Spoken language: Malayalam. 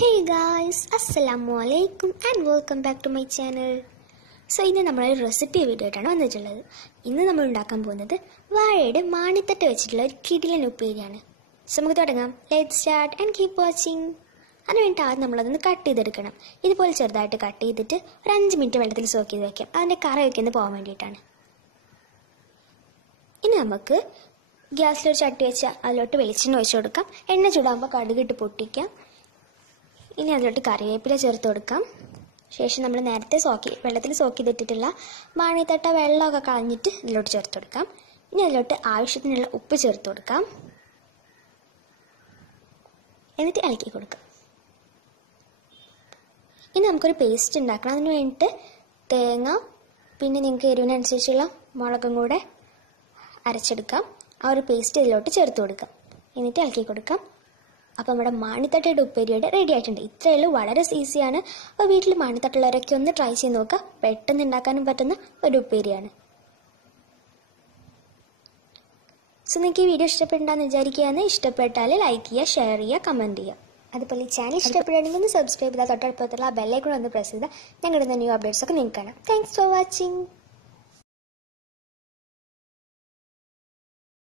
Hey guys, Assalamualaikum and welcome back to my channel. So ഇന്ന് നമ്മളൊരു റെസിപ്പി വീഡിയോ ആയിട്ടാണ് വന്നിട്ടുള്ളത്. ഇന്ന് നമ്മൾ ഉണ്ടാക്കാൻ പോകുന്നത് വാഴയുടെ മാണിത്തട്ട് വെച്ചിട്ടുള്ള ഒരു കിടിലൻ ഉപ്പേരിയാണ്. സോ നമുക്ക് തുടങ്ങാം. Let's start and keep watching. അതിനുവേണ്ടി ആദ്യം നമ്മളതൊന്ന് കട്ട് ചെയ്തെടുക്കണം. ഇതുപോലെ ചെറുതായിട്ട് കട്ട് ചെയ്തിട്ട് ഒരു 5 മിനിറ്റ് വെള്ളത്തിൽ സോക്ക് ചെയ്ത് വെക്കാം. അതിൻ്റെ കറയൊക്കെ ഒന്ന് പോകാൻ വേണ്ടിയിട്ടാണ്. ഇനി നമുക്ക് ഗ്യാസിലൊരു ചട്ടി വെച്ച് അതിലോട്ട് വെളിച്ചെണ്ണ ഒഴിച്ചു കൊടുക്കാം. എണ്ണ ചൂടാകുമ്പോൾ കടുകിട്ട് പൊട്ടിക്കാം. ഇനി അതിലോട്ട് കറിവേപ്പില ചേർത്ത് കൊടുക്കാം. ശേഷം നമ്മൾ നേരത്തെ വെള്ളത്തിൽ സോക്ക് ചെയ്തിട്ടുള്ള മാണിത്തട്ട വെള്ളമൊക്കെ കളഞ്ഞിട്ട് ഇതിലോട്ട് ചേർത്ത് കൊടുക്കാം. ഇനി അതിലോട്ട് ആവശ്യത്തിനുള്ള ഉപ്പ് ചേർത്ത് കൊടുക്കാം. എന്നിട്ട് ഇളക്കി കൊടുക്കാം. ഇനി നമുക്കൊരു പേസ്റ്റ് ഉണ്ടാക്കണം. അതിന് വേണ്ടിയിട്ട് തേങ്ങ, പിന്നെ നിങ്ങൾക്ക് എരിവിനനുസരിച്ചുള്ള മുളകും കൂടെ അരച്ചെടുക്കാം. ആ ഒരു പേസ്റ്റ് ഇതിലോട്ട് ചേർത്ത് കൊടുക്കാം. എന്നിട്ട് ഇളക്കി കൊടുക്കാം. അപ്പോൾ നമ്മുടെ മാണിത്തട്ടയുടെ ഉപ്പേരിയുടെ റെഡി ആയിട്ടുണ്ട്. ഇത്രയേ ഉള്ളൂ, വളരെ ഈസിയാണ്. അപ്പോൾ വീട്ടിൽ മാണിത്തട്ടുള്ളവരൊക്കെ ഒന്ന് ട്രൈ ചെയ്ത് നോക്കുക. പെട്ടെന്ന് ഉണ്ടാക്കാനും പറ്റുന്ന ഒരു ഉപ്പേരിയാണ്. സോ നിങ്ങൾക്ക് ഈ വീഡിയോ ഇഷ്ടപ്പെട്ടാന്ന് വിചാരിക്കുകയാണ്. ഇഷ്ടപ്പെട്ടാൽ ലൈക്ക് ചെയ്യുക, ഷെയർ ചെയ്യുക, കമൻറ്റ് ചെയ്യുക. അതുപോലെ ഈ ചാനൽ ഇഷ്ടപ്പെടുകയാണെങ്കിൽ ഒന്ന് സബ്സ്ക്രൈബ് ചെയ്താൽ തൊട്ടടുപ്പത്തുള്ള ബെല്ലൈക്കൺ ഒന്ന് പ്രസ് ചെയ്താൽ ഞങ്ങളുടെ ന്യൂ അപ്ഡേറ്റ്സ് ഒക്കെ നിങ്ങൾക്ക് കാണാം. Thanks for watching.